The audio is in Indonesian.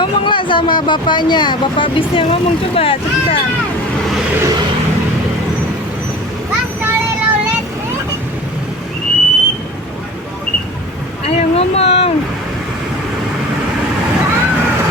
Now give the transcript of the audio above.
Ngomonglah sama bapaknya. Bapak bisnya ngomong, coba cepetan.